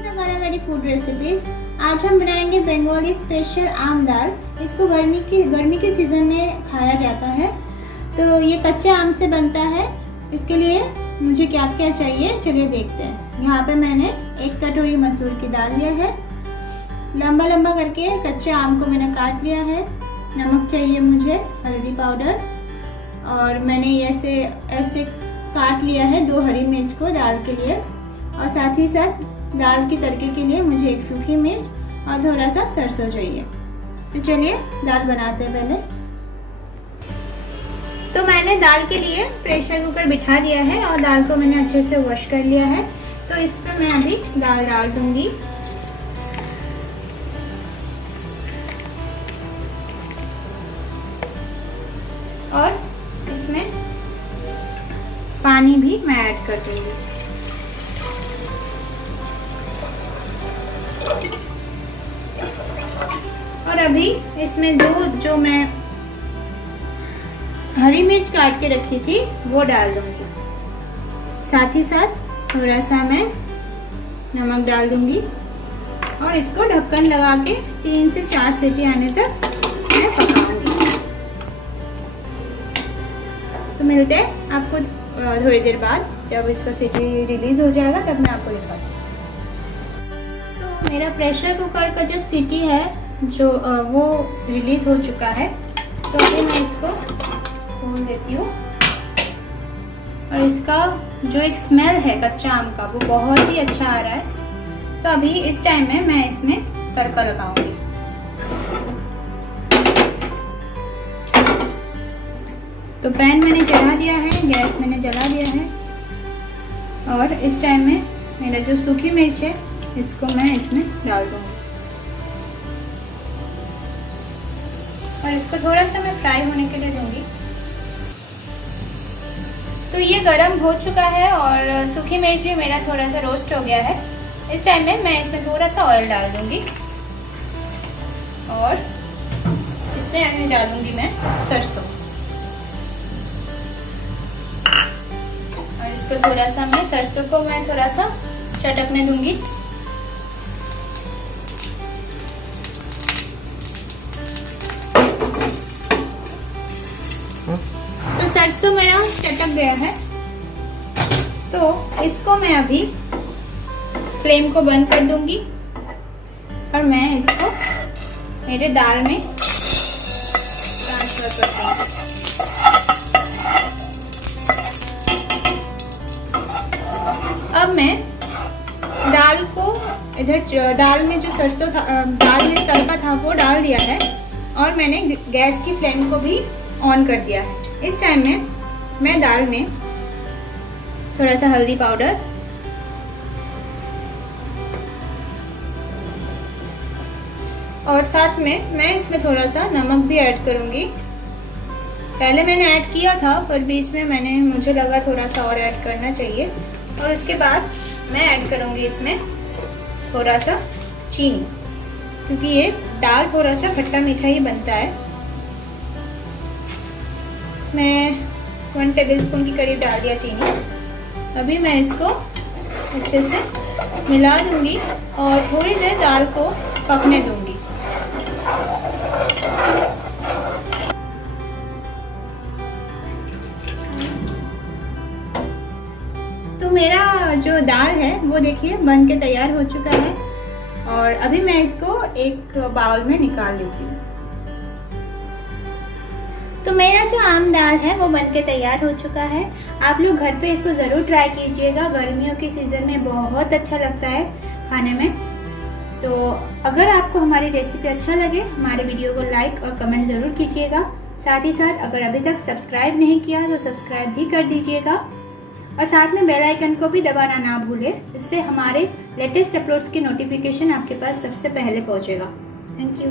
The गालागाड़ी food recipes. आज हम बनाएंगे बंगाली स्पेशल आम दाल। इसको गर्मी के सीजन में खाया जाता है। तो ये कच्चे आम से बनता है। इसके लिए मुझे क्या क्या चाहिए चलिए देखते हैं। यहाँ पे मैंने 1 कटोरी मसूर की दाल लिया है। लंबा लंबा करके कच्चे आम को मैंने काट लिया है। नमक चाहिए मुझे, हल्दी पाउडर, और मैंने ऐसे काट लिया है 2 हरी मिर्च को दाल के लिए, और साथ ही साथ दाल की तड़के के लिए मुझे 1 सूखी मिर्च और थोड़ा सा सरसों चाहिए। तो चलिए दाल बनाते हैं पहले। तो मैंने दाल के लिए प्रेशर कुकर बिठा दिया है और दाल को मैंने अच्छे से वॉश कर लिया है। तो इस पर मैं अभी दाल डाल दूंगी। और इसमें पानी भी मैं ऐड कर दूंगी। और अभी इसमें जो मैं हरी मिर्च काट के रखी थी वो डाल दूंगी। साथ ही साथ थोड़ा सा मैं नमक डाल दूंगी और इसको ढक्कन लगा के 3 से 4 सीटी आने तक मैं पकाऊंगी। तो मिलते हैं आपको थोड़ी देर बाद, जब इसका सीटी रिलीज हो जाएगा तब मैं आपको दिखाती हूँ। तो मेरा प्रेशर कुकर का जो सीटी है वो रिलीज हो चुका है। तो अभी मैं इसको खोल देती हूँ। और इसका जो एक स्मेल है कच्चा आम का वो बहुत ही अच्छा आ रहा है। तो अभी इस टाइम में मैं इसमें तड़का लगाऊंगी। तो पैन मैंने जला दिया है, गैस मैंने जला दिया है। और इस टाइम में मेरा जो सूखी मिर्च है इसको मैं इसमें डाल दूंगी। और इसको थोड़ा सा मैं फ्राई होने के लिए दूंगी। तो ये गरम हो चुका है और सूखी मिर्च भी मेरा थोड़ा सा रोस्ट हो गया है। इस टाइम में मैं इसमें थोड़ा सा ऑयल डाल दूंगी और इसमें डालूंगी मैं सरसों। और इसको थोड़ा सा मैं सरसों को मैं थोड़ा सा चटकने दूंगी। तो सरसों मेरा चटक गया है। तो इसको मैं अभी फ्लेम को बंद कर दूंगी और मैं इसको मेरे दाल में ट्रांसफर कर दूंगी। अब मैं दाल को दाल में जो सरसों था, दाल में तड़का था वो डाल दिया है और मैंने गैस की फ्लेम को भी ऑन कर दिया है। इस टाइम में मैं दाल में थोड़ा सा हल्दी पाउडर और साथ में मैं इसमें थोड़ा सा नमक भी ऐड करूंगी। पहले मैंने ऐड किया था पर बीच में मुझे लगा थोड़ा सा और ऐड करना चाहिए। और उसके बाद मैं ऐड करूंगी इसमें थोड़ा सा चीनी, क्योंकि ये दाल थोड़ा सा खट्टा मीठा ही बनता है। मैं 1 टेबलस्पून की करीब डाल दिया चीनी। अभी मैं इसको अच्छे से मिला दूंगी और थोड़ी देर दाल को पकने दूंगी। तो मेरा जो दाल है वो देखिए बन के तैयार हो चुका है। और अभी मैं इसको एक बाउल में निकाल लेती हूँ। तो मेरा जो आम दाल है वो बनके तैयार हो चुका है। आप लोग घर पे इसको ज़रूर ट्राई कीजिएगा। गर्मियों के सीज़न में बहुत अच्छा लगता है खाने में। तो अगर आपको हमारी रेसिपी अच्छा लगे हमारे वीडियो को लाइक और कमेंट ज़रूर कीजिएगा। साथ ही साथ अगर अभी तक सब्सक्राइब नहीं किया तो सब्सक्राइब भी कर दीजिएगा और साथ में बेल आइकन को भी दबाना ना भूलें। इससे हमारे लेटेस्ट अपलोड्स की नोटिफिकेशन आपके पास सबसे पहले पहुँचेगा। Thank you.